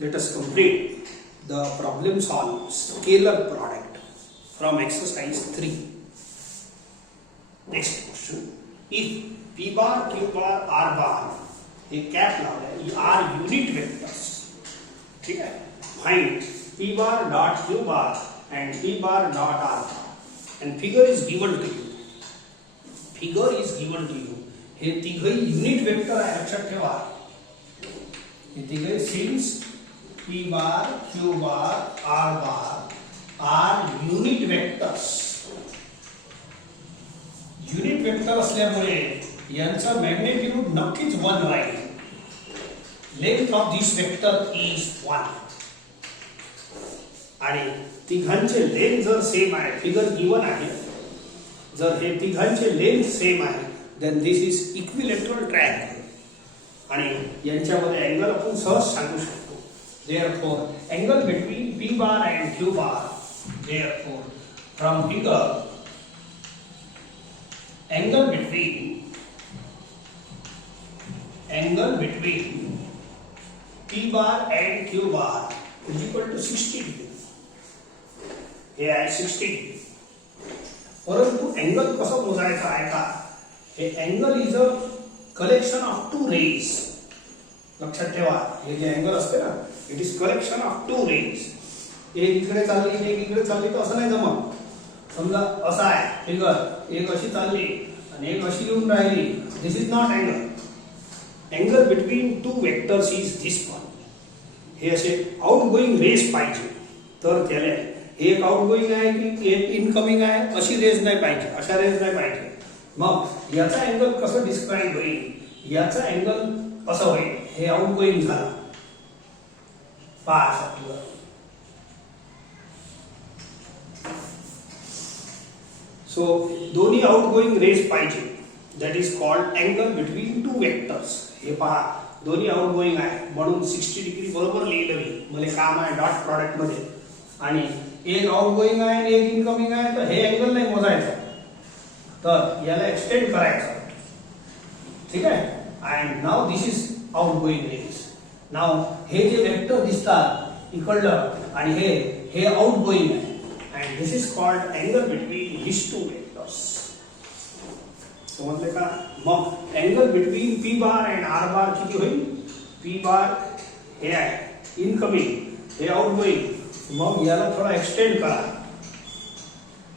let us complete the problem solve scalar product from exercise 3. Next question. If P bar, Q bar, R bar हे cap लावले R unit vectors, ठीक आहे. Find P bar dot Q bar and P bar dot R bar and figure is given to you. Figure is given to you. हे तिघही unit vector आहे, लक्षात ठेवा. हे तिघही since P bar, Q bar, R bar are unit vectors. Unit vector असल्यामुळे यांचा magnitude नक्कीच 1 राहील. Length of this vector is 1. आणि तिघांचे लेंथ जर सेम आहे, फिगर गिवन आहे, जर हे तिघांचे लेंथ सेम आहे then this is equilateral triangle आणि यांच्यामध्ये अँगल आपण सहज सांगू शकतो. Therefore, angle between P bar and Q bar. Therefore, from figure, angle between P bar and Q bar is equal to 60 degree. हे आहे 60 degree. परंतु अँगल कसं मोजायचं आहे का? हे angle is a collection of two rays. लक्षात ठेवा, हे जे अँगल असते ना, it is collection of two rays. एक इकडे चालली, एक इकडे चालली, तर असं नाही जमत. समजा असा आहे फिगर, एक अशी चालली आणि एक अशी येऊन राहिली. This is not angle. Angle between two vectors is this one. हे असे आउटगोईंग रेज पाहिजे, तर त्याला एक आउटगोईंग आहे की एक इनकमिंग आहे अशी रेज नाही पाहिजे, अशा रेज नाही पाहिजे. मग याचा अँगल कसं डिस्क्राईब होईल? याचा अँगल असं होईल, हे आउटगोईंग झालं, पास आपलं. सो दोन्ही आउटगोईंग रेज पाहिजे. That is called angle between two vectors. हे पहा, दोन्ही आउटगोईंग आहे म्हणून 60 डिग्री बरोबर लिहिलं मी. मला काम आहे डॉट प्रॉडक्ट मध्ये. आणि एक आउटगोईंग आहे आणि एक इनकमिंग आहे, तर हे अँगल नाही मोजायचं, तर याला एक्सटेंड करायचं, ठीक आहे. And now this is outgoing rays. Now हे जे वेक्टर दिसतात इकडलं आणि हे आउटगोईंग आहे. And this is called angle between his two vectors. समजले का? मग angle between P bar and R bar किती होईल? P बार हे आहे इनकमिंग, हे आउटगोईंग. मग याला थोडा एक्सटेंड करा,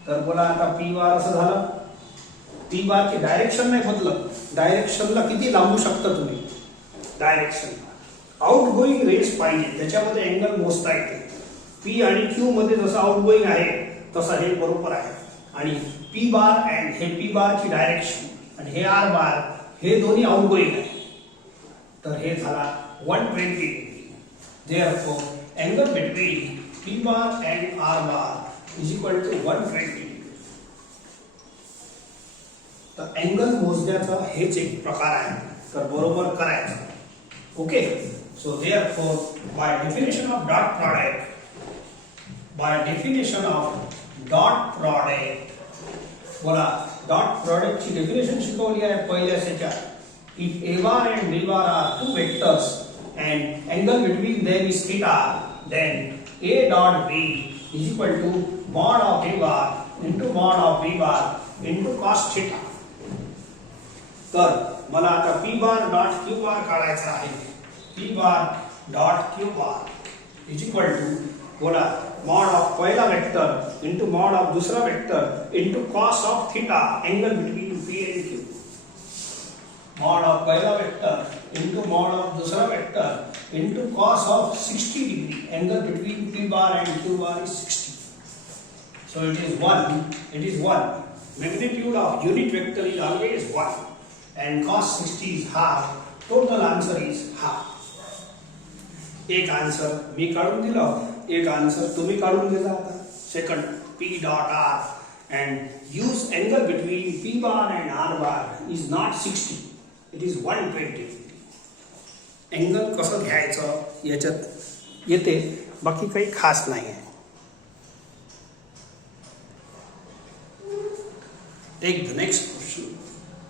तर बोला आता P बार असं झालं. P बारची डायरेक्शन नाही बदलत. डायरेक्शनला किती लांबू शकता तुम्ही? डायरेक्शन आउटगोईंग रेज पाहिजे, त्याच्यामध्ये अँगल मोजता येते. P आणि Q मध्ये जसं आउटगोईंग आहे तसं हे बरोबर आहे. आणि P बार अँड हे P बारची डायरेक्शन आणि हे R बार हे दोन्ही आउटगोईंग आहे, तर हे झाला 120 degree. Therefore, angle between P bar and R bar is equal to 120 degree. तर अँगल मोजण्याचा हेच एक प्रकार आहे, तर बरोबर करायचं. Okay. So therefore, by definition of dot product, बोला डॉट प्रोडक्ट ची डेफिनेशन शिकवली आहे पहिल्या सेच्यात. If A bar and B bar are two vectors and angle between them is theta, then A dot B is equal to mod of A bar into mod of B bar into cos theta. तर मला आता P bar dot Q bar काढायचा आहे. P bar dot Q bar is equal to बोला mod of पहिला vector into mod of दूसरा vector into cos of theta, angle between P and Q. mod of पहिला vector into mod of दूसरा vector into cos of 60 degree, angle between P bar and Q bar is 60. So it is 1. Magnitude of unit vector is always 1 and cos 60 is half. Total answer is half. एक answer मी काढून दिलं, एक answer तुम्ही काढून दिला. आता second P dot R and use angle between P bar and R bar is not 60, it is 120. Angle कसं घ्यायचं याच्यात येते, बाकी काही खास नाही आहे. Take the next question.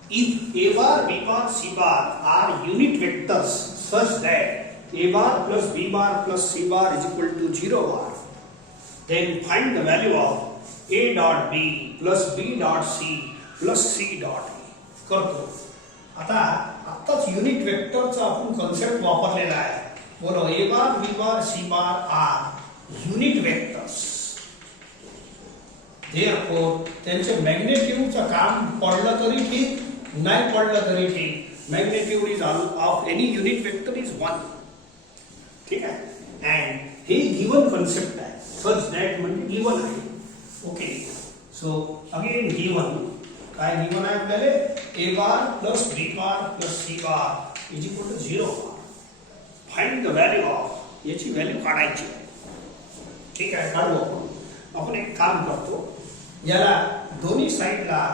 If A bar, B bar, C bar are unit vectors such that a bar plus b bar plus c bar is equal to 0 bar, then find the value of a dot b plus b dot c plus c dot a करतो. आता आत्ताच unit वेक्टरचा आपण concept वापरलेला आहे. बोलो a bar b bar c bar are unit vectors. Therefore त्यांचे मॅग्नेट्यूडचं काम पडलं तरी ठीक, नाही पडलं तरी ठीक. Magnitude is of any unit vector is 1. ठीक आहे. And हे given concept आहे. Such that म्हणजे given आहे. Okay. So again given काय given आहे आपल्याला a bar plus b bar plus c bar is equal to 0 bar. Find the value of याची व्हॅल्यू काढायची आहे. ठीक आहे, काढू आपण एक काम करतो. याला दोन्ही साइडला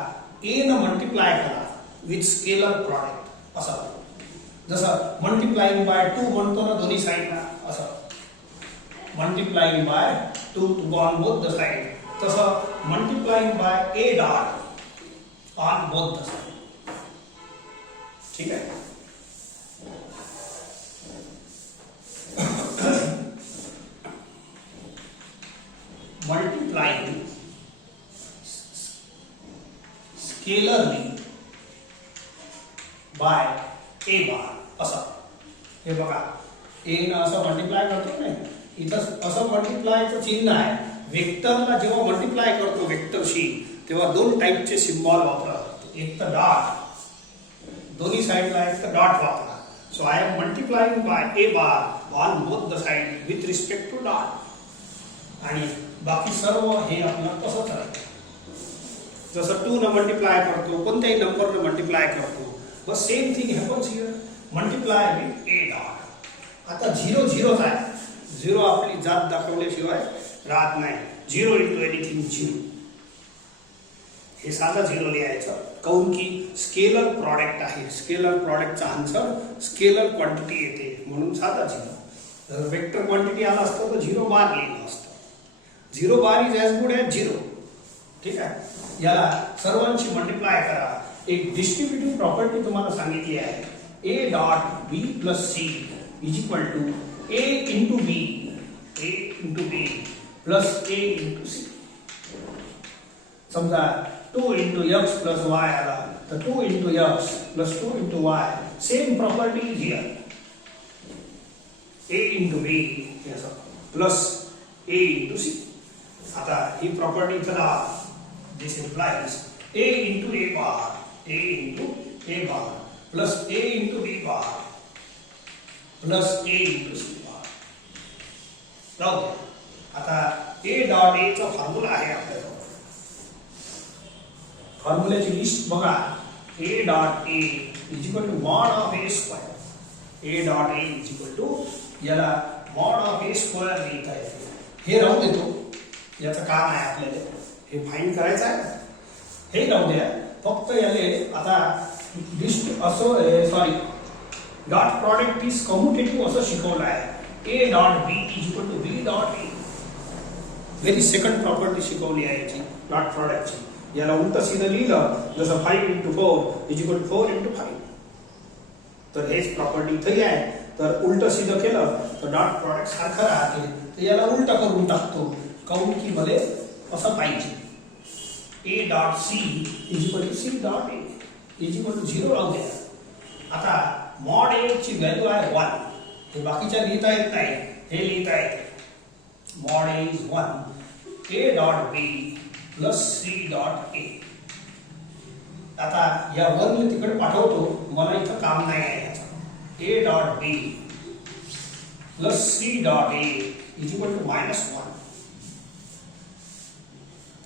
a न मल्टिप्लाय करा विथ स्केलर प्रॉडक्ट. असं जसं मल्टिप्लाइंग बाय 2 म्हणतो ना दोन्ही साइडला, असं multiplying by 2 to go on both the side, तसं multiplying by a dot on both the side. ठीक आहे. मल्टिप्लाइंग स्केलरली बाय ए बार असं. हे बघा ए न असं मल्टिप्लाय करतो नाही, इथं असं मल्टिप्लायचं चिन्ह आहे. वेक्टरला जेव्हा मल्टिप्लाय करतो वेक्टरशी तेव्हा दोन टाईपचे सिम्बॉल वापरा. एक तर डॉट, दोन्ही साइडला एक तर डॉट वापरा. So I am multiplying by a bar on both the side with respect to dot. आणि बाकी सर्व हे आपलं तसंच राहतं. जसं 2 न मल्टिप्लाय करतो, कोणत्याही नंबरने मल्टिप्लाय करतो, बस same thing happens here. Multiply with A dot. आता 0 0च आहे. 0 आपली जात दाखवल्याशिवाय राहत नाही. 0 इंटू एनिथिंग 0. हे साधा 0 लिहायचं, काऊन की स्केलर प्रॉडक्ट आहे. स्केलर प्रॉडक्टचा आन्सर स्केलर क्वांटिटी येते म्हणून साधा 0. जर वेक्टर क्वांटिटी आला असतं तर 0 बार लिहिलं असतं. 0 bar is as good as 0. ठीक आहे. याला सर्वांची मल्टिप्लाय करा. एक डिस्ट्रीब्युटिव्ह प्रॉपर्टी तुम्हाला सांगितली आहे. a dot b plus c is equal to a into b plus a into c. समजा 2 इंटू x प्लस y आला तर 2 into x plus 2 into y. Same property is here. a into b plus a into c. आता ही property इथं लावा. This implies a इंटू a bar a into a bar plus a into b bar plus a into c bar. राहू दे. आता a dot a चा formula आहे आपल्याजवळ. फॉर्म्युल्याची लिस्ट बघा. a dot a is equal to mod of a square. a dot a is equal to याला mod of a square लिहिता येते. हे राहू देतो, याचं काम आहे आपल्याला हे फाइंड करायचं आहे. हे राहू द्या. फक्त याले आता लिस्ट असं sorry dot product is commutative असं शिकवलं आहे. a dot b is equal to b dot a. Very second property शिकवली आहे याची डॉट प्रॉडक्टची. याला उलट सीधं लिहिलं जसं 5 into 4 is equal to 4 into 5. तर हेच प्रॉपर्टी इथंही आहे. तर उलट सीधं केलं तर डॉट प्रॉडक्ट सारखं राहते. तर याला उलट करून टाकतो, काऊन की मध्ये असं पाहिजे. a dot c is equal to c dot a is equal to 0 राहू द्या. आता मॉड a ची व्हॅल्यू आहे 1. हे बाकीच्या लिहिता येत नाही, हे लिहिता येते. Mod a is 1. a dot b plus c dot a. आता या 1 ला तिकडे पाठवतो, मला इथं काम नाही आहे याचं. a dot b plus c dot a is equal to -1.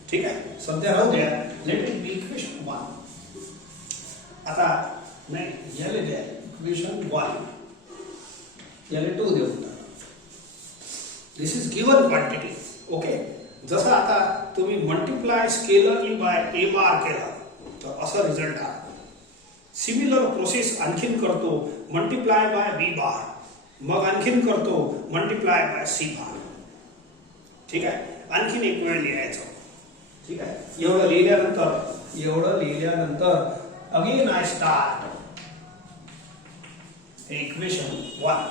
ठीक आहे. सध्या राहू द्या. Let it be equation 1. आता नाही याले द्या इक्वेशन 1, याले 2 देऊ. दिस इज गिवन क्वांटिटी. ओके. जसं आता तुम्ही मल्टिप्लाय स्केलरली बाय ए बार केला तर असा रिझल्ट आला. सिमिलर प्रोसेस आणखीन करतो मल्टिप्लाय बाय बी बार, मग आणखीन करतो मल्टिप्लाय बाय सी बार. ठीक आहे. आणखीन एक वेळ लिहायचं. ठीक आहे. एवढं लिहिल्यानंतर again I start equation 1.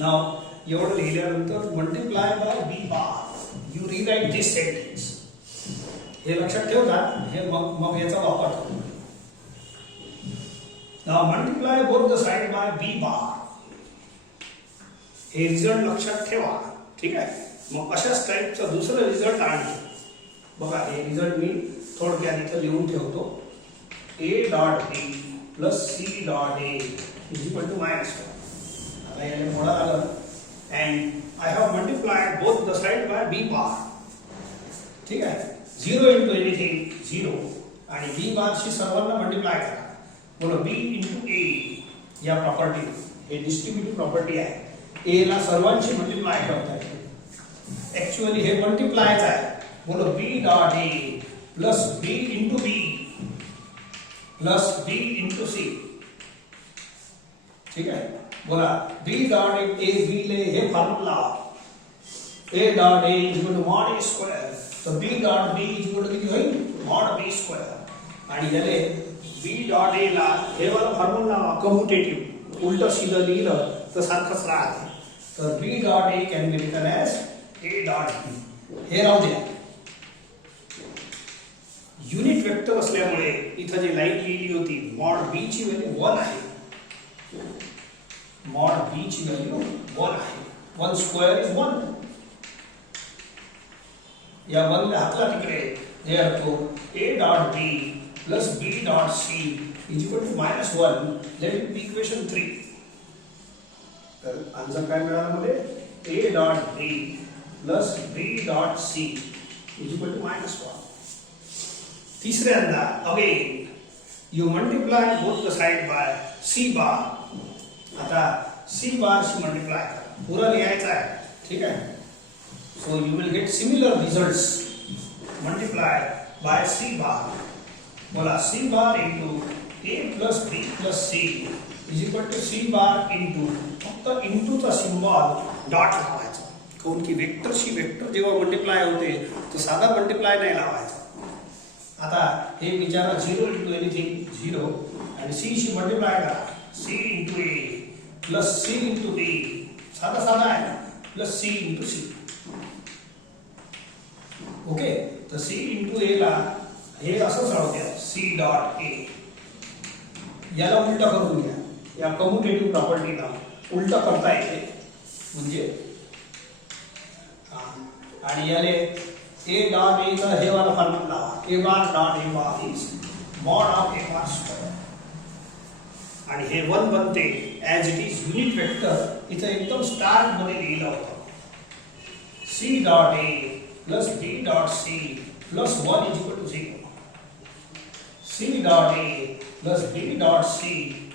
Now एवढं लिहिल्यानंतर multiply by B bar you rewrite this sentence. हे लक्षात ठेवता. हे मग याचा वापर करू. Now multiply both the side by B bar. हे रिझल्ट लक्षात ठेवा. ठीक आहे. मग अशाच टाईपचा दुसरा रिझल्ट आणतो. बघा हे रिझल्ट मी थोडक्यात इथं लिहून ठेवतो. a dot b plus c dot a is equal to minus 1. आता याने मोडा आलं and I have multiplied both the side by b bar. ठीक आहे. 0 इंटू एनिथिंग 0 आणि b बारशी सर्वांना मल्टिप्लाय करा. बोलो b इंटू a या प्रॉपर्टी हे डिस्ट्रीब्युटिव्ह प्रॉपर्टी आहे. a ला सर्वांशी मल्टिप्लाय करता येते. ऍक्च्युअली हे मल्टिप्लायच आहे. बोलो b dot a plus b into b plus b into c. ठीक आहे. बोला b डॉट a b ले हे formula a dot a is equal to mod a square. तर b dot b is equal to किती होईल mod b square. आणि याले b डॉट a ला हे वाला फॉर्म्युला कम्युटेटिव्ह उलट सीधं लिहिलं तर सारखंच राहते. तर b dot a can be written as a dot b. हे राहू द्या. युनिट वेक्टर असल्यामुळे इथं जी लाईन लिहिली होती मॉड b ची व्हॅल्यू 1 आहे. मॉड b ची व्हॅल्यू 1 आहे. 1 स्क्वेअर इज 1. या 1 ला हातला तिकडे. therefore a dot b plus b dot c is equal to minus 1. Let it be equation 3. तर आन्सर काय मिळाला मध्ये a dot b plus b dot c is equal to minus 1. तिसऱ्यांदा again you multiply both the side by c bar. आता c बार शी multiply करा. पूरा लिहायचा आहे. ठीक आहे. So you will get similar results. Multiply by c bar. बोला c bar into a plus b plus c is equal to c bar into फक्त इंटूचा सिम्बॉल डॉट लावायचा. काऊन की वेक्टरशी वेक्टर जेव्हा मल्टिप्लाय होते तर साधा मल्टिप्लाय नाही लावायचा. आता हे विचारा 0 इंटू एनिथिंग 0 आणि c शी मल्टिप्लाय करा. c into a plus c into b साधा साधा आहे plus c into c. Okay. तर c इंटू a ला हे असंच राहू द्या c डॉट a. याला उलट करून घ्या. या कम्युटेटिव्ह प्रॉपर्टीला उलट करता येते. म्हणजे आणि याले a डॉट a चा हे वाला formula a bar dot a bar is mod of a bar square. आणि हे 1 बनते as it is unit vector. इथं एकदम स्टार्ट मध्ये लिहिलं होतं c dot a plus b dot c plus 1 is equal to 0. c dot a plus b dot c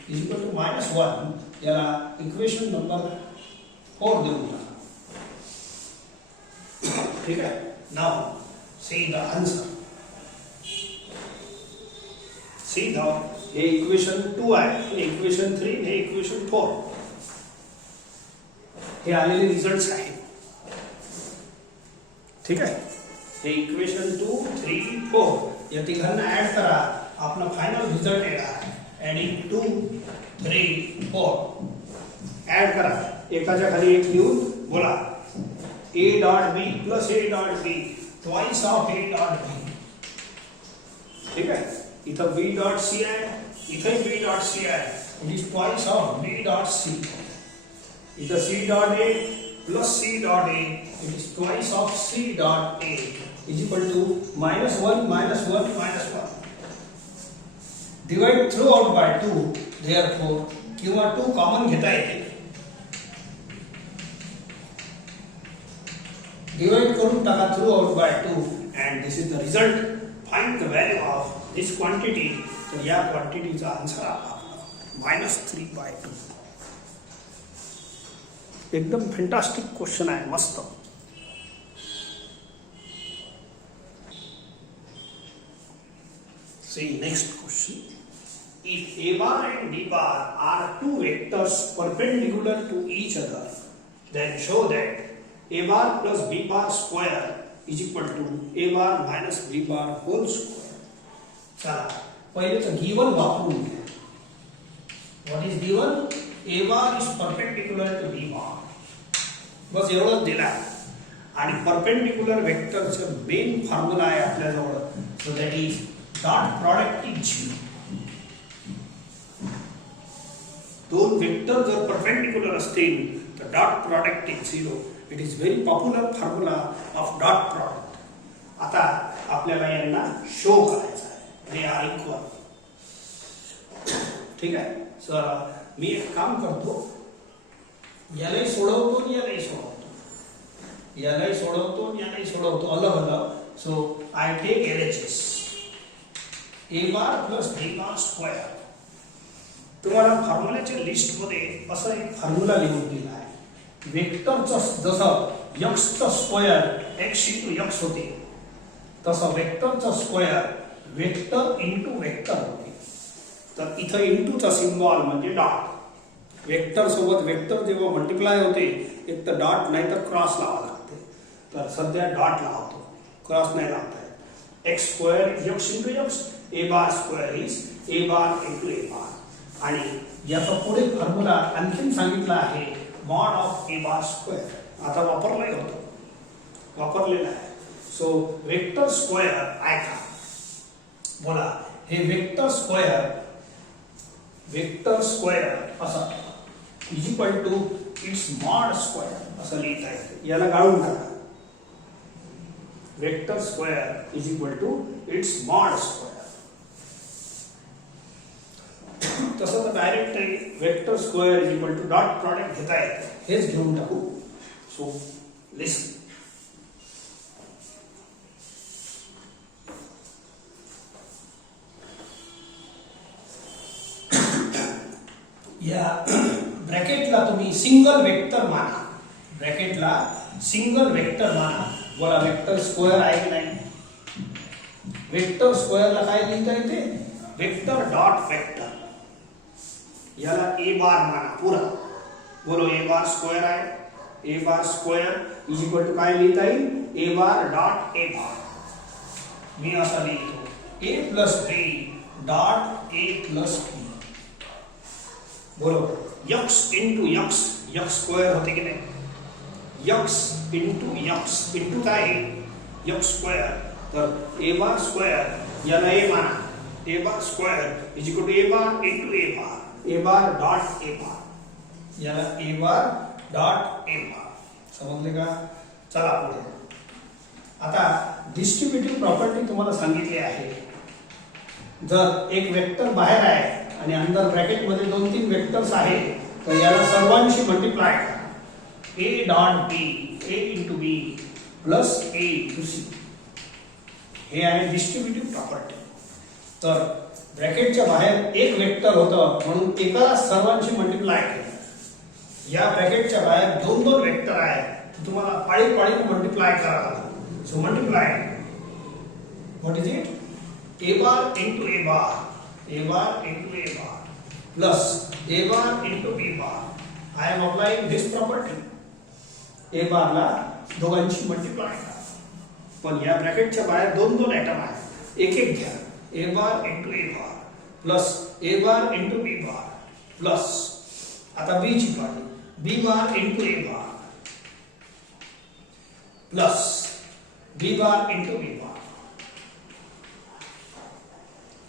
is equal to minus 1. याला equation number 4 देऊ नका. ठीक आहे. Now see the answer. See the हे equation 2 आहे. हे equation 3 हे equation 4. हे आलेले रिझल्ट्स आहेत. ठीक आहे. हे इक्वेशन 2 3 4 या तिघांना ऍड करा. आपला फायनल रिझल्ट येणार. ऍडिंग 2 3 4 ऍड करा. एकाच्या खाली एक लिहून बोला a dot b plus a dot b twice of a dot b. ठीक आहे. इथं b dot c आहे. इथं b dot c आहे. it is twice of b dot c. इथं c dot a plus c dot a it is twice of c dot a is equal to minus 1 minus 1 minus 1. Divide throughout by 2. Therefore किंवा 2 common घेता येते. Divide करून टाका throughout by 2 and this is the result. Find the value of this quantity. तर या क्वांटिटीचा answer आपला -3/2. एकदम fantastic question आहे. मस्त. See next question. If a bar and b bar are two vectors perpendicular to each other, then show that a bar plus b bar square is equal to a bar minus b bar whole square. चला पहिले तर given वापरून घ्या. What is given? A bar is perpendicular to b bar. बस एवढंच दिलं आहे. आणि perpendicular वेक्टरचं main formula आहे आपल्याजवळ. So that is dot product is 0. दोन वेक्टर जर परपेंडिक्युलर असतील तर dot product is 0. It is very popular formula of dot product. आता आपल्याला यांना शो करायचा आहे. They are equal. ठीक आहे. सर मी एक काम करतो, यालाही सोडवतो आणि यालाही सोडवतो, यालाही सोडवतो आणि यालाही सोडवतो अलग अलग. So I take LHS a bar plus b bar square. तुम्हाला फॉर्म्युल्याच्या लिस्टमध्ये असं एक फॉर्म्युला लिहून दिला आहे. वेक्टरचं जसं x square x into x होते, तसं वेक्टरचं स्क्वेअर वेक्टर इंटू वेक्टर होते. तर इथं इंटूचा सिम्बॉल म्हणजे डॉट. वेक्टर सोबत वेक्टर जेव्हा मल्टिप्लाय होते, एक तर डॉट नाही तर क्रॉस लावा लागते. तर सध्या डॉट लावतो, क्रॉस नाही लावता येत. X square is x into x, a bar square is a bar into a बार. आणि याचा पुढे फॉर्म्युला आणखीन सांगितला आहे, mod of a bar square. आता वापरलाय होतं, वापरलेला आहे. सो वेक्टर स्क्वेअर आहे का, बोला. हे वेक्टर स्क्वेअर असं is equal to its mod square असं लिहिता येते. याला गाळून टाका. Vector square is equal to its mod square. तसं तर direct vector square is equal to dot product घेता येते. हेच घेऊन टाकू. So listen. या ब्रॅकेटला तुम्ही सिंगल वेक्टर माना, ब्रॅकेटला सिंगल वेक्टर माना. बोला वेक्टर स्क्वेअर आहे की नाही. वेक्टर स्क्वेअरला काय लिहिता येते, वेक्टर डॉट वेक्टर. याला ए बार माना पुरा. बोलो ए बार स्क्वेअर आहे. ए bar square is equal to काय लिहिता येईल, ए बार डॉट ए बार. मी असं लिहितो A plus B dot A plus B. बोलो x into x, x square होते की नाही. x इंटू x इंटू काय x स्क्वेअर. तर ए बार स्क्वेअर याला ए माना. A bar square is equal to A bar into A bar, A bar dot A bar. याला A bar dot A बार. समजले का. चला पुढे. आता डिस्ट्रीब्युटिव्ह प्रॉपर्टी तुम्हाला सांगितली आहे. जर एक वेक्टर बाहेर आहे आणि अंदर ब्रॅकेट मध्ये 2-3 वेक्टर्स आहेत, तर याला सर्वांशी मल्टिप्लाय करा. A dot B, A into B plus A into C. हे आहे डिस्ट्रीब्युटिव्ह प्रॉपर्टी. तर ब्रॅकेटच्या बाहेर एक वेक्टर होतं म्हणून एकाला सर्वांशी मल्टिप्लाय केलं. या ब्रॅकेटच्या बाहेर 2-2 वेक्टर आहेत, तुम्हाला पाळीपाळीने मल्टिप्लाय करावं लागेल. So multiply what is it, A bar into A bar, a bar into a bar plus a bar into b bar. I am applying this property. a bar ला दोघांची multiply करा. पण या ब्रॅकेटच्या बाहेर 2-2 ऍटम आहेत, एक एक घ्या. a bar into a bar plus a bar into b bar plus आता b ची पाळी, b bar into a bar plus b bar into b bar.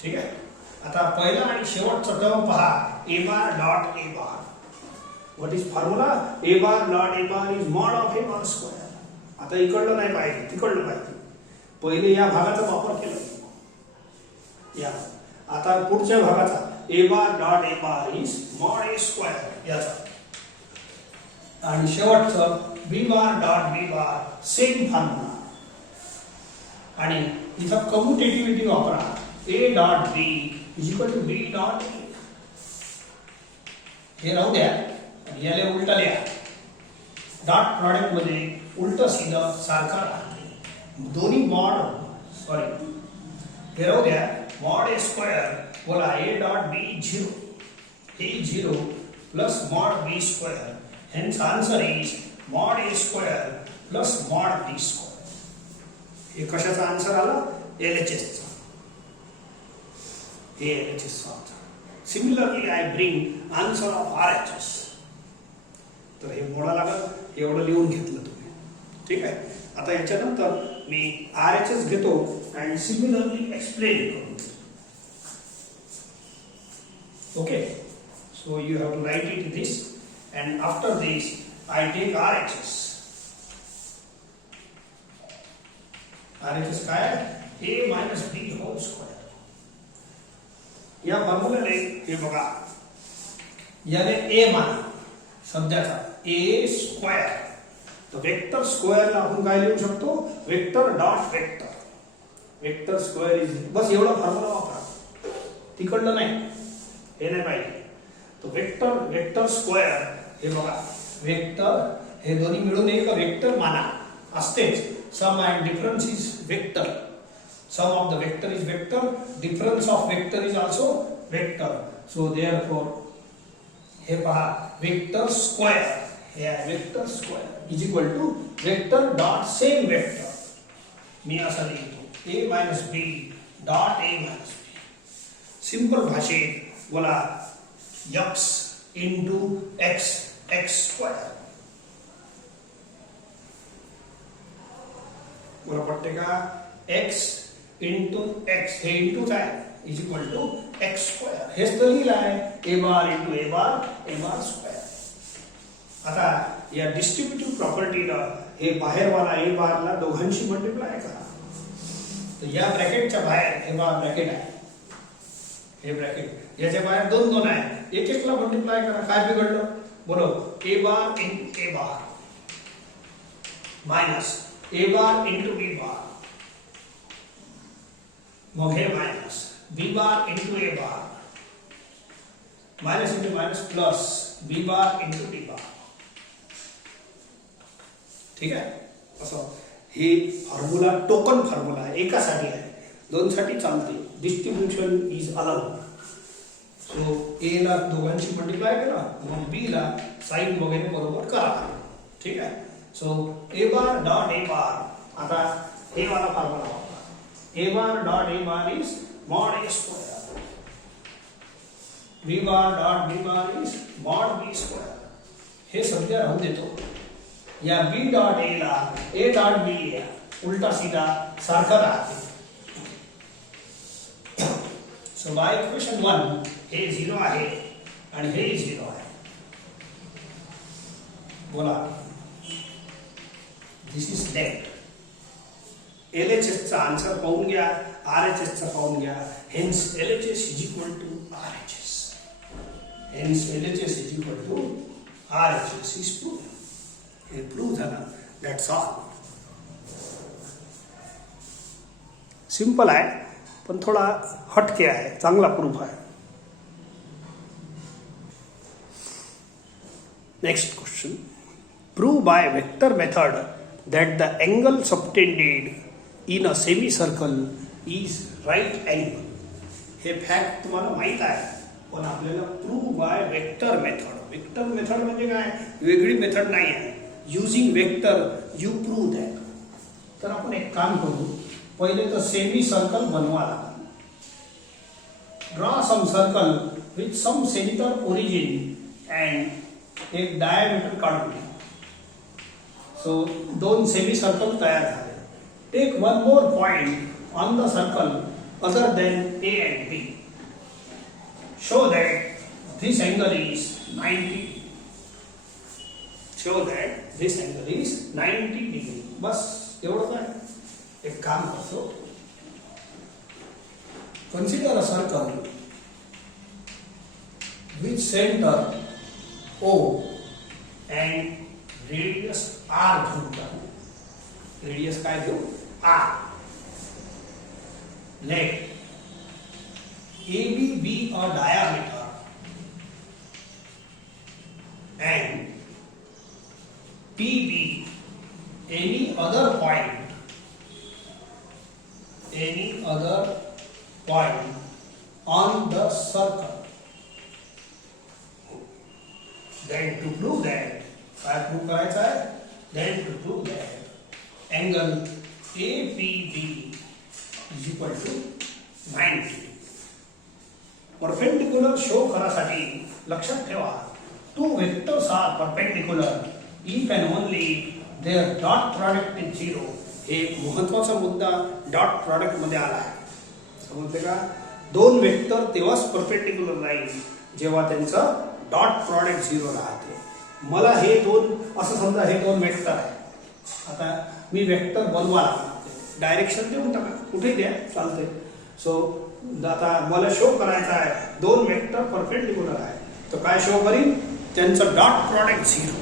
ठीक आहे. आता पहिला आणि शेवटचा टर्म पहा, A bar dot A bar. What is formula, A bar dot A bar is mod of A bar square. आता इकडलं नाही पाहिजे, तिकडलं पाहिजे. पहिले या भागाचा वापर केला. या आता पुढच्या भागाचा A bar dot A bar is mod A square याचा. आणि शेवटचं B bar dot B bar same formula. आणि इथं कम्युटेटिव्हिटी वापरा. A dot B is equal to B dot A. हे राहू द्या आणि याला उलटा लिहा. डॉट प्रॉडक्ट मध्ये उलट सीधं सारखा राहते. दोन्ही मॉड सॉरी हे राहू द्या. मॉड ए स्क्वेअर बोला ए डॉट बी 0, हे 0 plus mod B square. Hence answer is mod A square plus mod B square. हे कशाचा आन्सर आला, LHS चा. LHS. Similarly, I bring answer of RHS. तर हे मोडा लागल, हे एवढं लिहून घेतलं तुम्ही. ठीक आहे. आता याच्यानंतर मी RHS घेतो अँड सिमिलरली एक्सप्लेन करू. Okay, so you have to write it this, and after this I take RHS. RHS काय आहे? A minus B whole square. या फॉर्म्युलाने हे बघा, याने A माना सध्याचा A स्क्वेअर. तर वेक्टर स्क्वेअरला आपण काय लिहू शकतो? Vector dot vector. Vector square is, बस एवढा फॉर्म्युला वापरा, तिकडलं नाही, हे नाही पाहिजे. तो वेक्टर वेक्टर स्क्वेअर, हे बघा वेक्टर, हे दोन्ही मिळून एक वेक्टर माना असतेच. Sum and difference is vector. Sum of the vector is vector, difference of vector is also vector. So therefore, हे पहा vector square, हे vector square is equal to vector dot same vector. मी असा लिहितो A minus B dot A minus B. Simple भाषेत बोला x into x, x square. बोला पडते का? x into x, हे इंटू काय is equal to x square. हेच तर लिहिलं आहे, a bar into a bar square. आता या डिस्ट्रीब्युटिव्ह प्रॉपर्टीला हे बाहेरवाला a बारला दोघांशी मल्टिप्लाय करा. तर या ब्रॅकेटच्या बाहेर हे ब्रॅकेट आहे, हे ब्रॅकेट याच्या बाहेर दोन दोन आहे, एक एकला मल्टिप्लाय करा. काय बिघडलं? बोलो a bar into a bar minus a bar into b बार, मग हे minus b bar into a bar, minus into minus plus b bar into d बार. ठीक आहे. असं हे फॉर्म्युला टोकन फॉर्म्युला आहे, एकासाठी आहे, दोनसाठी चालते. डिस्ट्रीब्युशन इज अलग. सो a ला दोघांशी मल्टिप्लाय करा, मग b ला साइन वगैरे बरोबर करा. ठीक आहे. So a bar dot a बार, आता हे वाला फॉर्म्युला वापरा. A bar dot A bar is mod A square. B bar dot B bar is mod B square. हे सध्या राहू देतो. या B dot A ला A dot B या उलटा सीधा सारखा राहते. So by equation 1 हे 0 आहे आणि हे 0 आहे. बोला this is left. LHS चा आन्सर पाहून घ्या, RHS चा पाहून घ्या. Hence LHS is equal to RHS. Hence LHS is equal to RHS is proof. हे प्रूव्ह झालं. That's all. सिंपल आहे पण थोडा हटके आहे, चांगला प्रूफ आहे. Next question. Prove by vector method that the angle subtended in a semicircle is right angle. हे फॅक्ट तुम्हाला माहित आहे, पण आपल्याला prove by vector method. Vector method म्हणजे काय? वेगळी मेथड नाही आहे. Using vector you prove that. तर आपण एक काम करू, पहिले तर सेमी सर्कल बनवा लागेल. Draw some circle with some centre origin and एक डायमीटर काढून घ्या. सो दोन सेमी सर्कल तयार झाले. Take one more point on the circle other than A and B. Show that this angle is 90. Show that this angle is 90 degree. बस एवढं काय? एक काम करतो. Consider a circle with center O and radius R घेऊ. Radius काय घेऊ? R. Let AB be a diameter and PB any other point on the circle. Then to prove that, काय prove करायचं आहे? Then to prove that angle APB is equal to 90. Perpendicular show करासाठी लक्षात ठेवा, two vectors are perpendicular if and only their dot product is zero. हे एक महत्वाचा मुद्दा डॉट प्रॉडक्ट मध्ये आला आहे. समजले का? दोन वेक्टर तेव्हाच परपेंडिक्युलर राहील जेव्हा त्यांचं डॉट प्रॉडक्ट झिरो राहते. मला हे दोन असं समजा हे दोन वेक्टर आहे. आता मी वेक्टर बनवा डायरेक्शन देऊन टाका कुठे द्या चालतंय. सो आता मला शो करायचा आहे दोन वेक्टर परपेंडिक्युलर आहे तर काय शो करीन त्यांचं डॉट प्रॉडक्ट झिरो.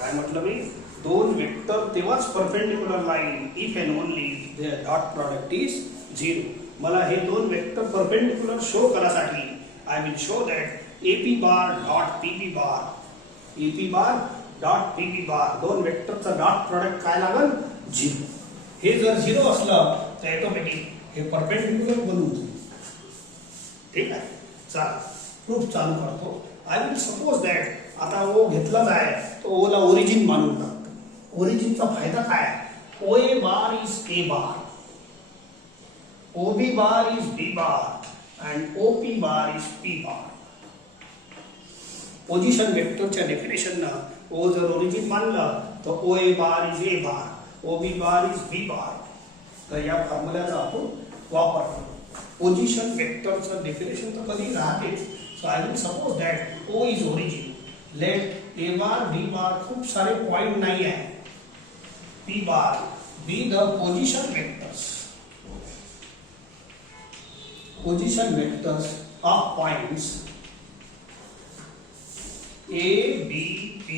काय म्हटलं मी दोन वेक्टर तेव्हाच perpendicular line if and only their dot product is zero. मला हे दोन वेक्टर परपेंडिक्युलर शो करासाठी I will show that AP bar dot PP bar AP bar dot PP बार दोन वेक्टरचा डॉट प्रॉडक्ट काय लागल झिरो. हे जर झिरो असलं तर ऑटोमॅटिक हे परपेंडिक्युलर बनून जाईल. ठीक आहे चला प्रूफ चालू करतो. आय विल सपोज दॅट आता ओ घेतलाच आहे तो ओला ओरिजिन मानून टाकतो. ओरिजिनचा फायदा काय O A bar is A bar O B bar is B bar and O P bar is P bar. Position वेक्टरच्या डेफिनेशननं ओ जर ओरिजिन मानलं तर ओ A bar is A bar O B bar is B बार. तर या फॉर्म्युल्याचा आपण वापर करू. पोझिशन वेक्टरचं डेफिनेशन तर कधी राहतेच. So I will suppose that O is origin. Let A bar B bar खूप सारे पॉइंट नाही आहे. P bar B the position vectors. Position vectors of points A, B, P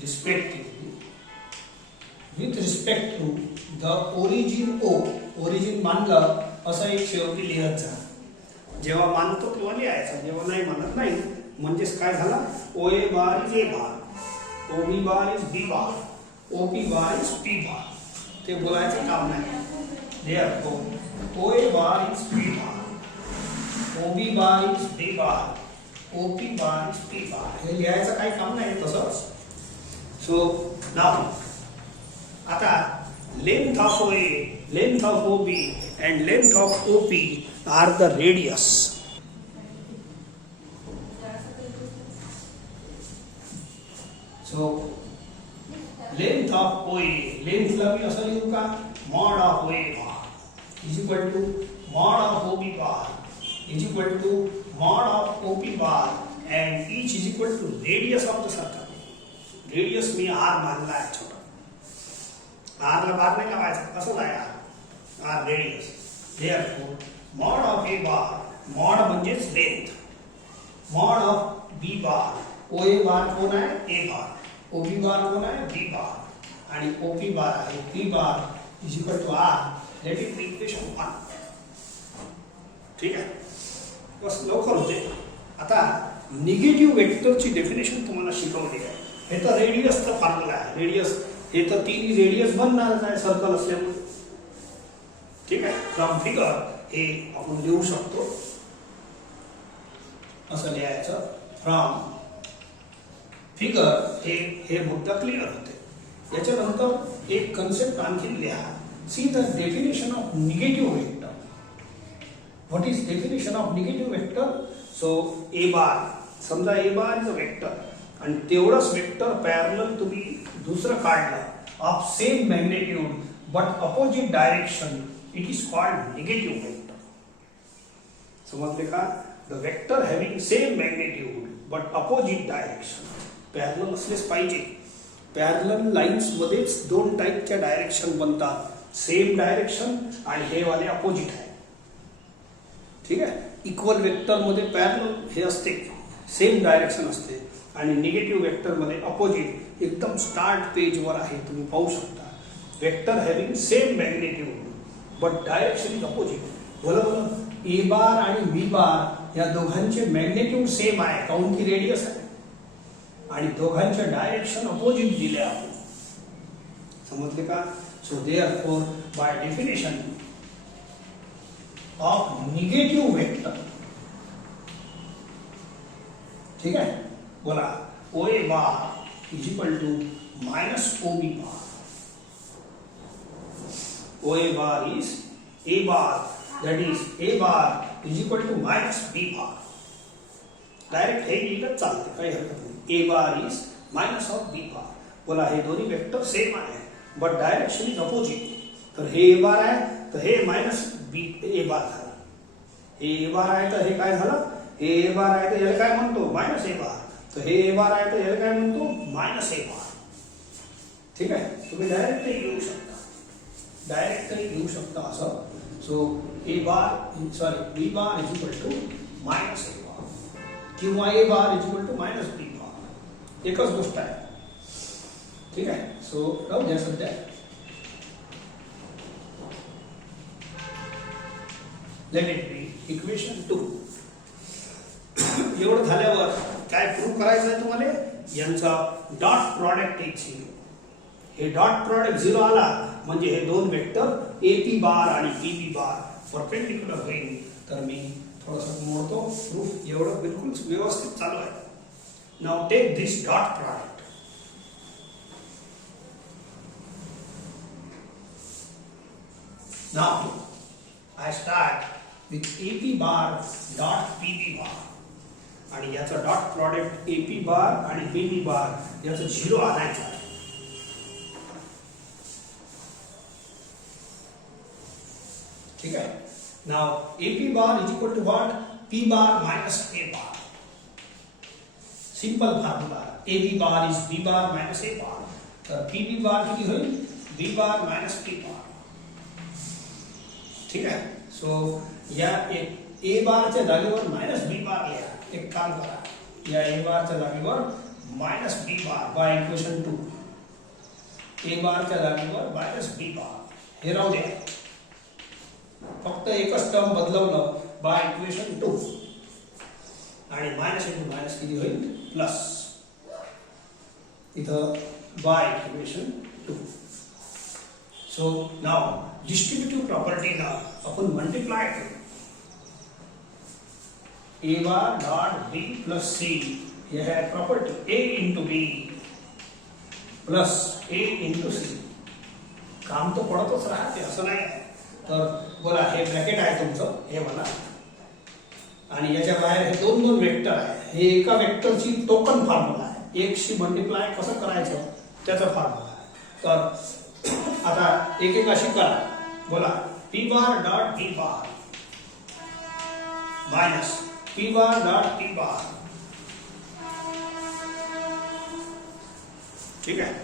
respectively with respect to the origin O. origin मानलं असं एक शेवटी लिहत जा. जेव्हा मानतो तेव्हा लिहायचं जेव्हा नाही मानत नाही. म्हणजेच काय झाला O A bar is A bar O B bar is B bar O P bar is P bar. ते बोलायचं काम नाही. Therefore O A bar is B bar O B bar is B bar O P bar is P bar. हे लिहायचं काही काम नाही तसंच. सो नाव आता length of O A length of O B and length of O P are the radius. So length of O A लेंथला मी असं लिहू का mod of O A bar is equal to mod of O B bar is equal to mod of OP bar and each is equal to radius of the circle. Radius me R मानला आहे छोटा. R ला बार नाही लावायचा कसं आहे R radius. Therefore mod of A bar mod म्हणजेच length mod of B bar OA bar कोण आहे A bar OB bar कोण आहे B bar आणि OP bar आहे P bar is equal to R. Let it be equation 1. ठीक आहे बस लवकर होते. आता निगेटिव्ह वेक्टरची डेफिनेशन तुम्हाला शिकवली आहे. हे तर रेडियसचा फॉर्म्युला आहे. रेडियस हे तर तिन्ही रेडियस बनणारच आहे सर्कल असल्यामुळे. ठीक आहे फ्रॉम फिगर हे आपण लिहू शकतो. असं लिहायचं फ्रॉम फिगर हे मुद्दा क्लिअर होते. याच्यानंतर एक कन्सेप्ट आणखी लिहा. See the definition of negative vector. What is definition of negative vector? So A bar समजा A bar is a vector आणि तेवढंच वेक्टर पॅरलल तुम्ही दुसरं काढलं of same magnitude but opposite direction it is called negative vector. समजले का? The vector having same magnitude but opposite direction. Parallel असलेच पाहिजे. पॅरलल लाईन्स मध्येच दोन टाईपच्या डायरेक्शन बनतात. सेम डायरेक्शन आणि हे वाले अपोजिट आहे. ठीक आहे इक्वल वेक्टर मध्ये पॅरलल हे असते सेम डायरेक्शन असते आणि निगेटिव्ह वेक्टर मध्ये अपोजिट एकदम स्टार्ट पेज वर आहे तुम्ही पाहू शकता. Vector having same magnitude but direction is opposite. बरोबर ए बार आणि बी बार या दोघांचे मॅग्नेट्यूड सेम आहे काऊन की रेडियस आहे आणि दोघांचे डायरेक्शन अपोजिट दिले आहे. समजले का? So therefore by definition of negative vector. ठीक है बोला OA bar is equal to minus OB bar. OA bar is A bar that is a bar is equal to minus b bar. Direct हे लिहिलं चालते, काही हरकत नाही. a bar is minus of b bar. बोला हे दोन्ही vector same आहे बट डायरेक्शन इज अपोजिट. तर हे a bar आहे तर हे मायनस b a bar झालं. हे a bar आहे तर हे काय झालं, हे a bar आहे तर याला काय म्हणतो मायनस a bar. तर हे a bar आहे तर याला काय म्हणतो मायनस a bar. ठीक आहे, तुम्ही डायरेक्ट लिहू शकता, डायरेक्ट लिहू शकता असं. So a bar sorry b bar is equal to minus a bar किंवा a bar is equal to minus b bar. एकच गोष्ट आहे. ठीक आहे, सो राहू द्या सध्या. Late it be equation 2. एवढं झाल्यावर काय प्रूव्ह करायचं आहे तुम्हाला, यांचा डॉट प्रॉडक्ट एक 0. हे डॉट प्रॉडक्ट 0 आला म्हणजे हे दोन वेक्टर AP बार आणि PB बार परपेंडिक्युलर होईल. तर मी थोडंसं मोडतो प्रूफ, एवढं बिलकुल व्यवस्थित चालू आहे. Now take this dot product. Now I start with AP bar dot PB bar आणि याचा डॉट प्रॉडक्ट AP बार आणि PB बार याचं 0 आणायचं आहे. ठीक आहे. Now AP bar is equal to what? P bar minus A bar. Simple formula. AB bar is B bar minus A bar. तर PB bar किती होईल, B bar minus P bar. ठीक आहे. सो या ए बारच्या जागेवर minus B बार लिहा. एक काम करा, या ए बारच्या जागेवर minus B bar by equation 2. A बारच्या जागेवर मायनस बी बार हे राहू द्या. फक्त एकच टर्म बदलवलं बाय इक्वेशन 2 आणि मायनस इंटू मायनस किती होईल प्लस. इथं bye equation 2. So now distributive property ना आपण मल्टिप्लाय करू. ए बार डॉट बी प्लस सी यह है property A into B plus A into C. काम तो पडतच राहते असं नाही. तर बोला हे ब्रॅकेट आहे तुमचं हे मला आणि याच्या बाहेर हे दोन दोन वेक्टर आहे. हे एका वेक्टरची टोकन फॉर्म्युला आहे. एकशी मल्टिप्लाय कसं करायचं त्याचा फॉर्म्युला आहे. तर आता एक एक अशी करा. बोला P बार डॉट P बार मायनस P बार डॉट P बार. ठीक आहे.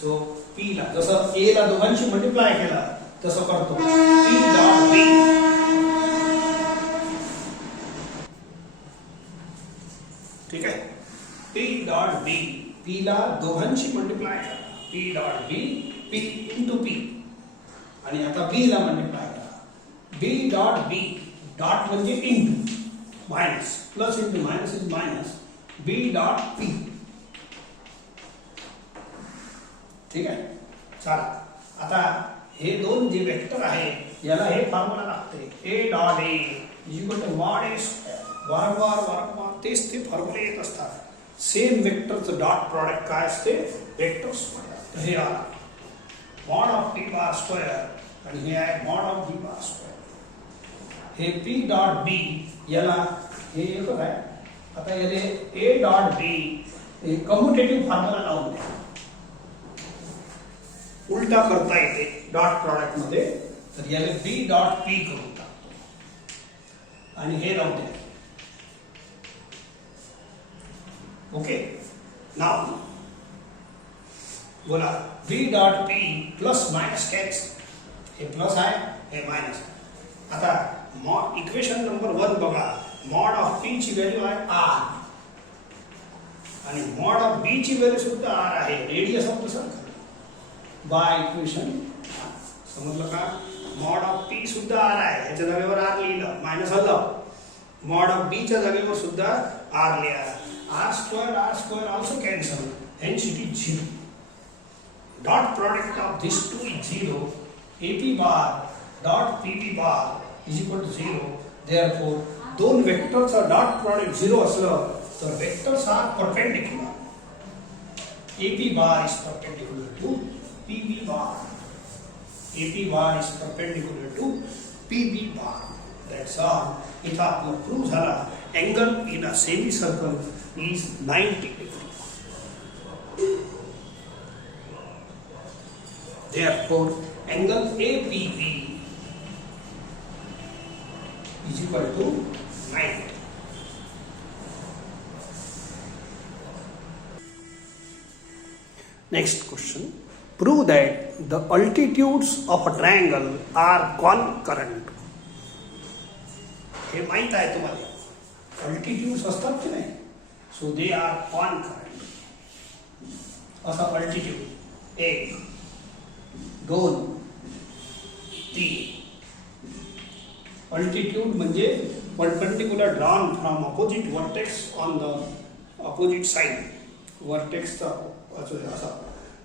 सो P ला जसं A ला दोघांची मल्टिप्लाय केला तसं करतो P डॉट B. ठीक आहे. P डॉट B, P ला दोघांची मल्टिप्लाय करा. P dot B P into P आणि आता B ला मल्टिप्लाय करा. B डॉट B डॉट म्हणजे into minus plus into minus is minus B dot P. ठीक आहे. चला आता हे दोन जे वेक्टर आहे याला हे फॉर्म्युला लागते. A dot A is equal to mod A square. वारंवार तेच ते फॉर्म्युले येत असतात. सेम वेक्टरचं डॉट प्रॉडक्ट काय असते वेक्टर स्क्वेअर. हे आला mod of P bar square आणि हे आहे mod of B bar square. हे P डॉट B याला हे एकच आहे. आता याले A डॉट B हे कम्युटेटिव्ह फॉर्म्युला लावून द्या. उलटा करता येते डॉट प्रॉडक्ट मध्ये. तर याले B डॉट P करून टाकतो आणि हे लावून द्या. ओके. नाउ बोला B dot P plus minus catch. हे प्लस आहे हे मायनस आहे. आता मॉड इक्वेशन नंबर 1 बघा. मॉड ऑफ P ची व्हॅल्यू आहे R आणि मॉड ऑफ B ची व्हॅल्यू सुद्धा R आहे. Radius of the circle by equation. समजलं का? मॉड ऑफ P सुद्धा R आहे. याच्या जागेवर R लिहिलं मायनस आलं. मॉड ऑफ B च्या जागेवर सुद्धा R लिहा. R square also cancel. Hence it is 0. Dot product of these two is 0. AP bar dot PB bar is equal to 0. Therefore, दोन वेक्टरचा डॉट प्रॉडक्ट 0 असलं तर vectors are perpendicular. AP bar is perpendicular to PB bar. AP bar is perpendicular to PB bar. That's all. इथं आपलं prove झाला angle in a semi circle is 90 degree. Therefore, angle APB is equal to 90. Next question. Prove that the altitudes of a triangle are concurrent. हे माहित आहे तुम्हाला altitudes असतात की नाही. So they are concurrent. असा अल्टिट्यूड 1 2 3. अल्टिट्यूड म्हणजे perpendicular drawn from opposite vertex on the opposite side. वर्टेक्सचा असा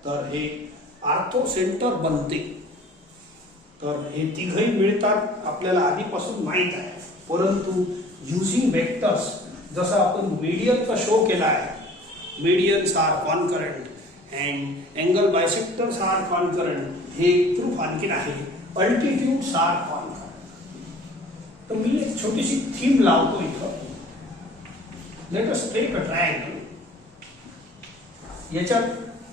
तर हे आर्थो सेंटर बनते. तर हे तिघही मिळतात आपल्याला आधीपासून माहीत आहे. परंतु युजिंग वेक्टर्स जसं आपण मीडियनचा शो केला आहे, medians are concurrent and angle bisectors are concurrent. हे प्रूफ आणखीन आहे. Altitudes are concurrent. तर मी एक छोटीशी थीम लावतो इथं. Let us take a triangle. याच्यात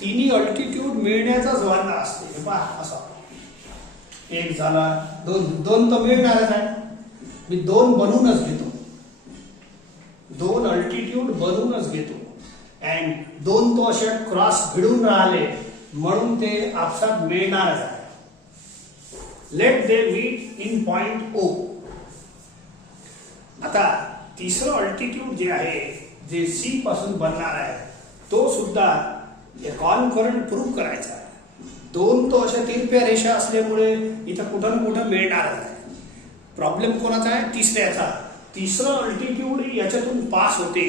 तिन्ही अल्टिट्यूड मिळण्याचाच वांदा असते. हे पहा असा एक झाला, दोन तर मिळणारच आहे. मी 2 बनवूनच घेतो, 2 अल्टिट्यूड बनवूनच घेतो अँड 2 तो अशा क्रॉस भिडून राहिले म्हणून ते आपसात मिळणारच आहे. Let they meet in point O. आता तिसरं अल्टिट्यूड जे आहे जे C पासून बनणार आहे तो सुद्धा कॉनकरंट प्रूव्ह करायचा आहे. 2 तो अशा तिरप्या रेषा असल्यामुळे इथं कुठं ना कुठं मिळणारच आहे. प्रॉब्लेम कोणाचा आहे? तिसऱ्याचा. तिसरं अल्टिट्यूड याच्यातून पास होते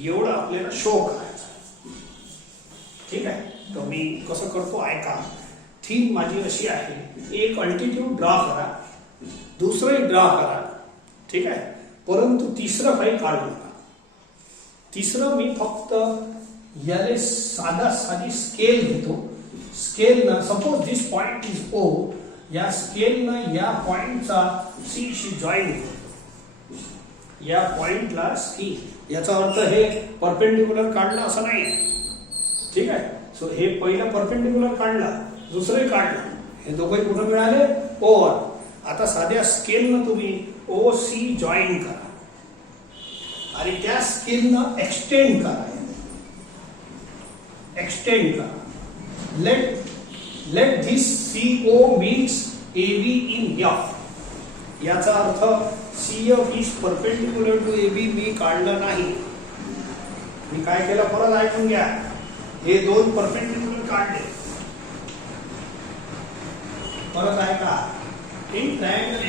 एवढं आपल्याला शो करायचं. ठीक आहे. तर मी कसं करतो ऐका. थीम माझी अशी आहे. एक अल्टिट्यूड ड्रॉ करा, दुसरंही ड्रॉ करा. ठीक आहे. परंतु तिसरं काही काढू नका. तिसरं मी फक्त याले साधी स्केल घेतो. स्केल ना suppose this point is O. या स्केलनं या पॉइंटचा C शी जॉईन होतो. या पॉइंटला C. याचा अर्थ हे परपेंडिक्युलर काढलं असं नाही आहे. ठीक आहे. सो हे पहिलं परपेंडिक्युलर काढलं, दुसरंही काढलं. हे दोघे कुठं मिळाले? O वर. आता साध्या स्केलनं तुम्ही OC जॉईन करा आणि त्या स्केलनं एक्सटेंड करा. एक्सटेंड करा. Let this CO meets AB in F. याचा अर्थ CF is perpendicular to AB मी काढलं नाही. मी काय केलं परत ऐकून घ्या. हे 2 परपेंडिक्युलर काढले. परत ऐका. In triangle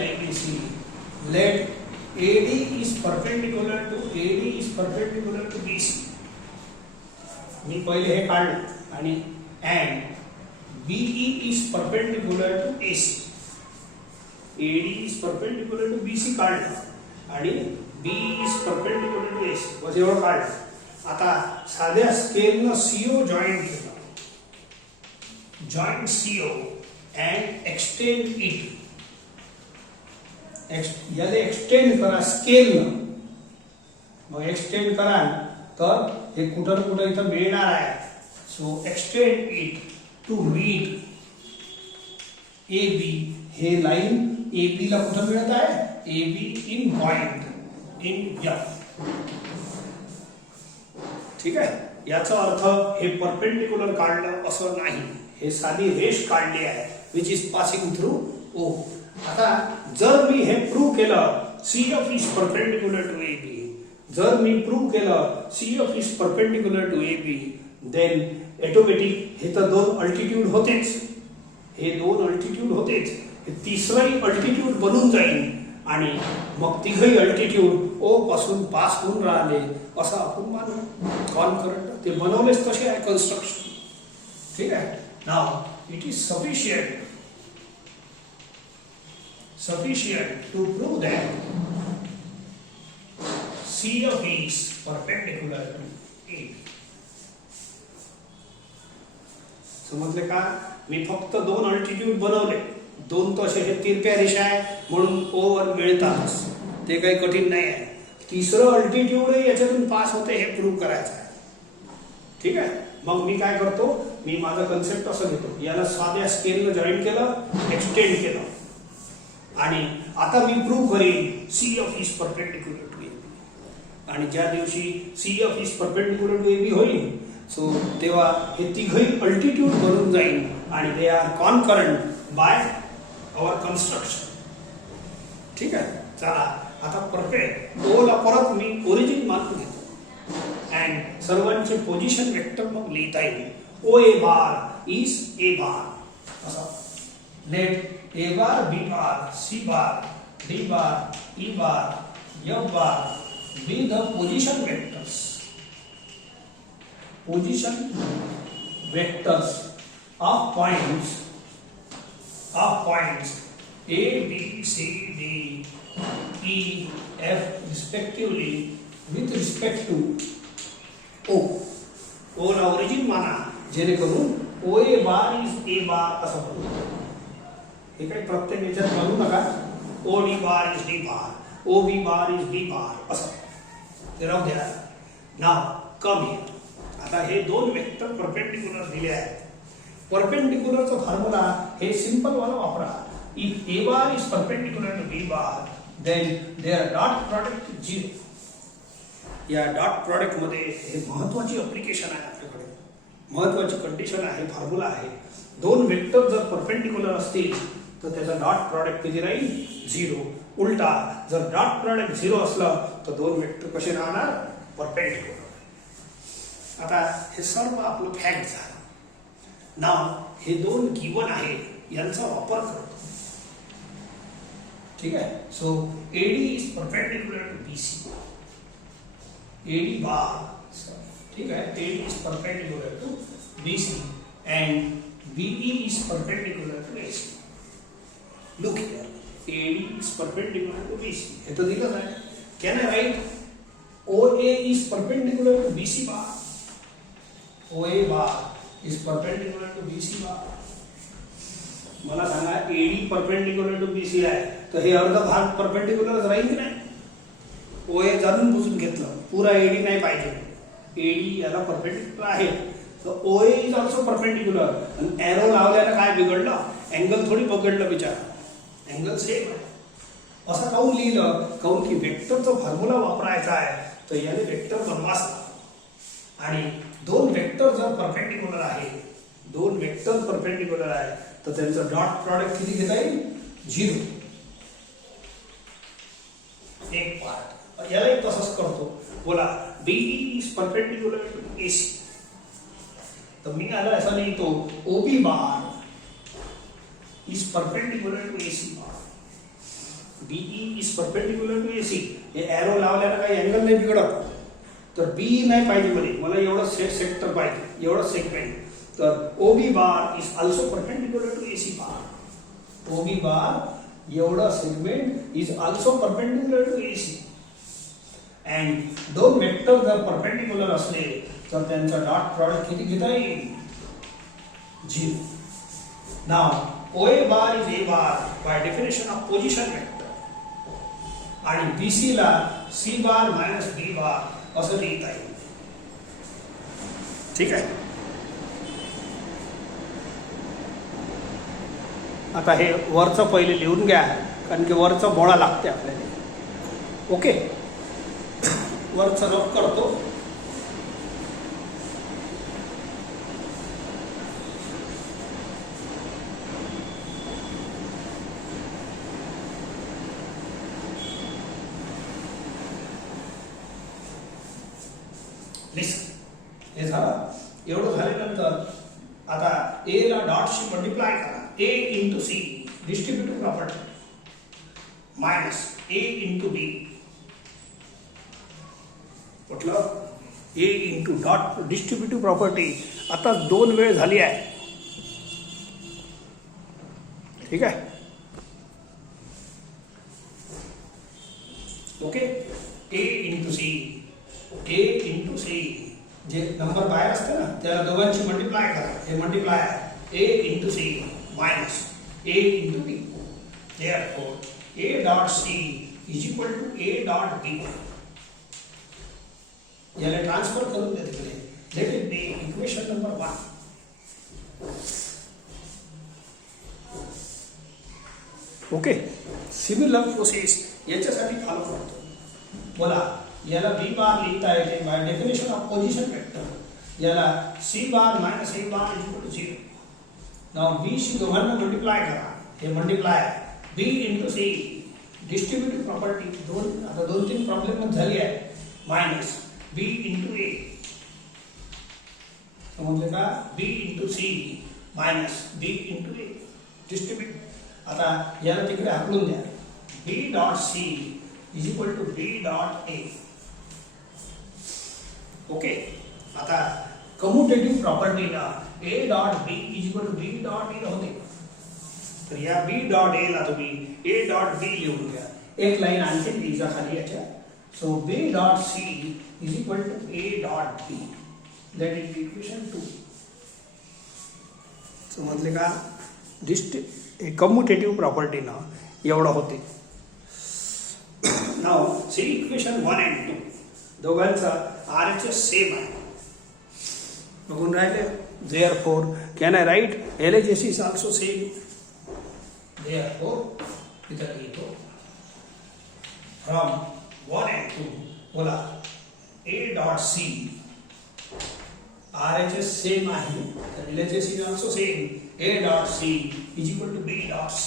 ABC, let AD is perpendicular to BC. मी पहिले हे काढलं आणि and BE is perpendicular to AC. AD is perpendicular to BC काढलं आणि BE is perpendicular to AC. बस एवढं काढलं. आता साध्या स्केलनं CO जॉईन केलं. Join CO and extend it. याला एक्सटेंड करा स्केलनं. मग एक्सटेंड करा तर हे कुठं ना कुठं इथं मिळणार आहे. So extend it to meet AB. हे लाईन AB ला कुठं मिळत आहे? AB in point in F. ठीक आहे. याचा अर्थ हे परपेंडिक्युलर काढलं असं नाही. हे साधी रेष काढली आहे which is passing through O. आता जर मी हे प्रूव्ह केलं CF is perpendicular to AB, जर मी प्रूव्ह केलं CF is perpendicular to AB, then automatic हे तर 2 अल्टिट्यूड होतेच. हे 2 अल्टिट्यूड होतेच. हे तिसरंही अल्टिट्यूड बनून जाईल आणि मग तिघही अल्टिट्यूड O पासून पास होऊन राहिले असं आपण मानू. कॉनकरंट ते बनवलेच तसे आहे कन्स्ट्रक्शन. ठीक आहे. Now it is sufficient to prove that CF is perpendicular to AB. समजले का? मी फक्त दोन अल्टिट्यूड बनवले, दोन तो असे हे तिरप्या रेषा आहे म्हणून O वर मिळतातच, ते काही कठीण नाही आहे. तिसरं अल्टिट्यूडही याच्यातून पास होते हे प्रूव्ह करायचं आहे. ठीक आहे, मग मी काय करतो, मी माझा कन्सेप्ट असं घेतो, याला साध्या स्केलनं जॉईन केलं, एक्सटेंड केलं आणि आता मी प्रूव्ह करीन CF is perpendicular to AB. आणि ज्या दिवशी CF is perpendicular to AB होईल, सो तेव्हा हे तिघही अल्टिट्यूड बनून जाईल आणि they are concurrent by our construction. ठीक आहे, चला आता परफेक्ट ओला परत मी ओरिजिन मानून घेतो अँड सर्वांचे पोझिशन वेक्टर मग लिहिता येईल. OA bar is A bar असा. Let A bar, B bar, C bar, D bar, E bar, F bar be the position vectors. Position vectors of points A, B, C, D, E, F respectively with respect to O. O ला origin माना, जेणेकरून OA bar is A बार असं बनतो. हे काही प्रत्येक याच्यात बनवू नका. OD bar is D bar, OB bar is B bar असं ते राहू द्या. नाव कमी. आता हे दोन वेक्टर परपेंडिक्युलर दिले आहेत. परपेंडिक्युलरचा फॉर्म्युला हे सिंपल वाला वापरा. If A bar is perpendicular to B bar then their dot product 0. या डॉट प्रॉडक्ट मध्ये हे महत्त्वाची ॲप्लिकेशन आहे आपल्याकडे, महत्त्वाची कंडिशन आहे, फॉर्म्युला आहे. दोन वेक्टर जर परपेंडिक्युलर असतील तर त्याचा डॉट प्रॉडक्ट किती राहील? 0. उलटा जर डॉट प्रॉडक्ट 0 असलं तर दोन वेक्टर कसे राहणार? परपेंडिक्युलर. आता हे सर्व आपलं फॅक्ट झालं. नाव हे दोन गिवन आहे, यांचा वापर करतो. ठीक आहे, so AD is perpendicular to BC. AD bar, ठीक आहे, AD is perpendicular to BC and BE is perpendicular to AC. Look here, AD is perpendicular to BC. हे तो दिलं आहे. Can I write OA is perpendicular to BC bar? OA bar is perpendicular to BC bar. मला सांगा AD perpendicular to BC आहे तर हे अर्ध भाग परपेंडिक्युलर राहील की नाही? OA जाणून बुजून घेतलं, पुरा AD नाही पाहिजे. AD याला परपेंडिक्युलर आहे तर OA इज ऑल्सो परपेंडिक्युलर. आणि एरो लावल्यानं काय बिघडलं? अँगल थोडी पकडलं बिचारा, अँगल सेम आहे. असं काऊन लिहिलं? काऊन की वेक्टरचा फॉर्म्युला वापरायचा आहे तर याने वेक्टर बनवाच. आणि दोन वेक्टर जर परपेंडिक्युलर आहे, दोन वेक्टर परपेंडिक्युलर आहे तर त्यांचं डॉट प्रॉडक्ट किती घेता येईल? 0. एक पार्ट याला एक तसंच करतो. बोला BE is perpendicular to AC. तर मी याला असं लिहितो OB bar is perpendicular to AC bar. BE is perpendicular to AC. हे एरो लावल्यानं काही अँगल नाही बिघडत. तर BE नाही पाहिजे मला एवढं सेक्टर पाहिजे, एवढं सेगमेंट. तर OB bar is also perpendicular to AC bar. OB bar एवढं segment is also perpendicular to AC. And दोन वेक्टर जर परपेंडिक्युलर असले तर त्यांचा डॉट प्रॉडक्ट किती घेता येईल? 0. नाव OA bar is A bar by definition of position vector. आणि BC ला C bar minus B bar असं लिहिता येईल. ठीक आहे. आता हे वरचं पहिले लिहून घ्या कारण की वरचं बोळा लागते आपल्याला. ओके, वरचं रफ करतो. हे झालं. एवढं झाल्यानंतर आता A ला डॉटशी मल्टिप्लाय करा. A into C distributive property minus A into B. म्हटलं A into dot distributive property. आता दोन वेळ झाली आहे. ठीक आहे, okay. A into C, A into C जे नंबर बाहेर असते ना त्याला दोघांची मल्टिप्लाय करा. हे multiply a into c minus a into b. Therefore a dot c is equal to a dot b. याला ट्रान्सफर करून दे तिकडे. Let it be equation number 1. Okay, similar process याच्यासाठी फॉलो करतो. बोला याला बी बार लिखता येते by definition of position vector. याला C bar minus A bar equal to 0. Now B शी दोघांना मल्टिप्लाय करा. हे multiply B into C distributive property आता 2-3 प्रॉब्लेम झाली आहे. मायनस बी इंटू ए समजले का. B into C minus B into A distribute. आता याला तिकडे हाकलून द्या. B dot C is equal to B dot A. Okay, आता कम्युटेटिव्ह प्रॉपर्टीला A dot B is equal to B dot A होते. तर या बी डॉट ए ला तुम्ही ए डॉट बी लिहून घ्या. एक लाईन आणखी लिहिजा खाली याच्या. So B dot C is equal to A dot B. That is equation 2. समजले का. कम्युटेटिव्ह प्रॉपर्टीनं एवढं होते. नाव सी इक्वेशन 1 and 2 दोघांचा RHS सेम आहे. बघून राहिले. Therefore can I write LHS is also same. Therefore इथं लिहितो from 1 and 2 बोला A dot C RHS same आहे. तर LHS is also same. A dot C is equal to B dot C.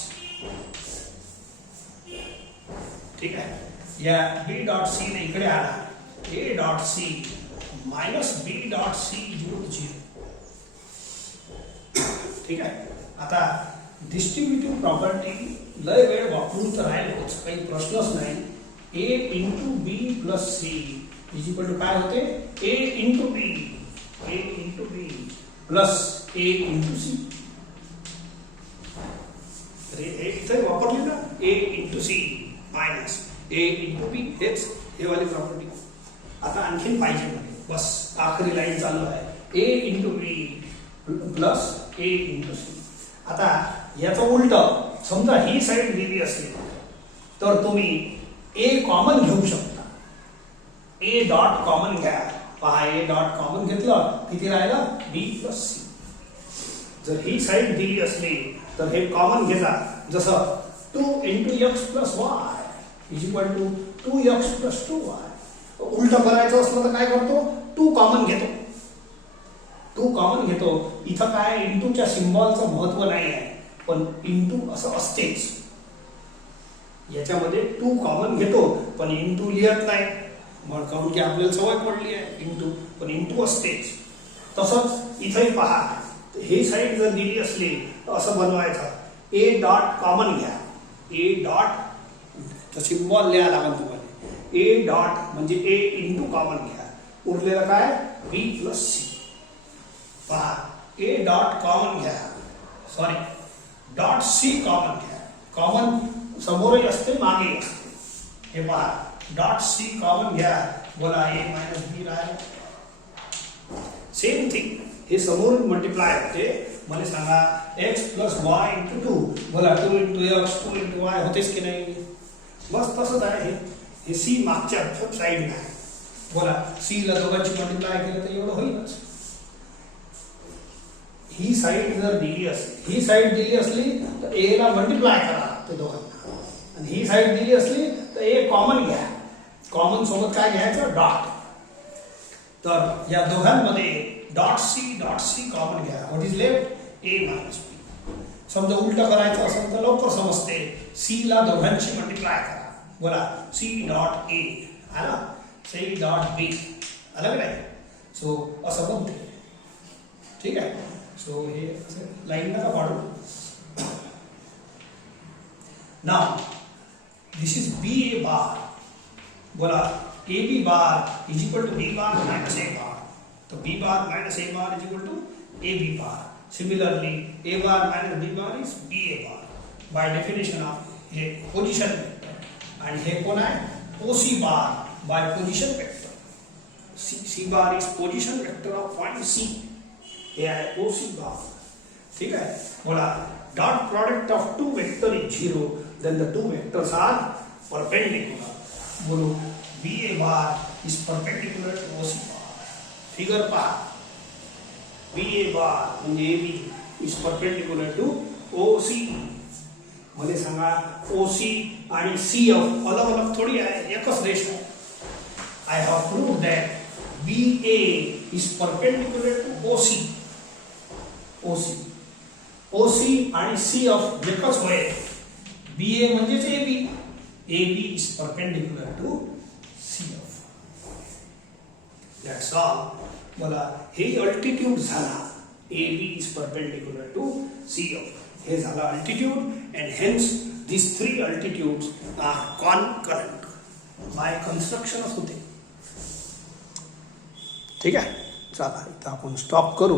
ठीक आहे. या B dot C ने इकडे आला. A dot C minus B dot C is equal to 0. ठीक आहे. आता डिस्ट्रीब्युटिव्ह प्रॉपर्टी लय वेळ वापरून तर राहिलोच, काही प्रश्नच नाही. A into B plus C is equal to काय होते. A into B plus A into C. इथे वापरली ना. A into C minus A into B. हेच हे वाली प्रॉपर्टी. आता आणखीन पाहिजे म्हणजे बस आखरी लाईन चालू आहे. A into B plus A into C. आता याचं उलट समजा ही साईड दिली असली तर तुम्ही A कॉमन घेऊ शकता. A डॉट कॉमन घ्या. पहा A डॉट कॉमन घेतलं किती राहिला B प्लस सी. जर ही साईड दिली असली तर हे कॉमन घेता. जसं 2 into X plus Y is equal to 2x plus 2y. उलट करायचं असलं तर काय करतो. 2 कॉमन घेतो. 2 कॉमन घेतो. इथं काय इंटूच्या सिम्बॉलचं महत्व नाही आहे, पण इंटू असं असतेच. याच्यामध्ये 2 कॉमन घेतो पण इंटू लिहत नाही. मग कारण की आपल्याला सवय पडली आहे इंटू, पण इंटू असतेच. तसंच इथंही पहा. ही साईड जर दिली असली तर असं बनवायचं. ए डॉट कॉमन घ्या. ए डॉट सिम्बॉल लिहा लागेल तुम्हाला. ए डॉट म्हणजे ए इंटू कॉमन घ्या. उरलेलं काय बी प्लस सी. पहा ए डॉट कॉमन घ्या. सॉरी डॉट सी कॉमन घ्या. कॉमन समोरही असते मागे असते. हे पहा डॉट सी कॉमन घ्या. बोला ए मायनस बी राहिलं. सेम थिंग हे समोरून मल्टिप्लाय होते. मला सांगा एक्स प्लस वाय इंटू 2. बोला 2 इंटू एक्स 2 इंटू वाय होतेच की नाही. बस तसंच आहे. हे सी मागच्या साईडला आहे. बोला सी ला दोघांची मल्टिप्लाय केलं तर एवढं होईलच. ही साईड जर दिली असली, ही साईड दिली असली तर ए ला मल्टिप्लाय करा ते दोघांना. आणि ही साईड दिली असली तर ए कॉमन घ्या. कॉमन सोबत काय घ्यायचं डॉट. तर या दोघांमध्ये डॉट सी कॉमन घ्या. What is left A minus B. समजा उलट करायचं असेल तर लवकर समजते. सी ला दोघांची मल्टिप्लाय करा. बोला सी डॉट ए आला. सी डॉट बी आलं की नाही. सो असं बनते. ठीक आहे. सो हे लाईन नका पाडू. नाव this is B A bar. बोला A B bar is equal to B bar minus A bar. तो B bar minus A bar is equal to A B bar. Similarly, a bar minus b bar is b a bar by definition of a position vector. And here कोण आहे OC bar by position vector. C bar is position vector of point C, हे आहे O C bar. ठीक आहे. बोला dot product of two vector is 0 then the two vectors are perpendicular. बोलो B A bar is perpendicular to O C bar. Figure पहा, B A bar म्हणजे A B is perpendicular to O C. मध्ये सांगा O C आणि C F अलग अलग थोडी आहे, एकच रेष आहे. I have proved that BA is perpendicular to OC. OC आणि CF एकच होय. BA म्हणजेच AB. AB is perpendicular to CF. That's all. मला हे अल्टिट्यूड झाला. AB is perpendicular to CF. हे झाला altitude and hence these three altitudes are concurrent. by constructionच होते. ठीक आहे. चला इथं आपण स्टॉप करू.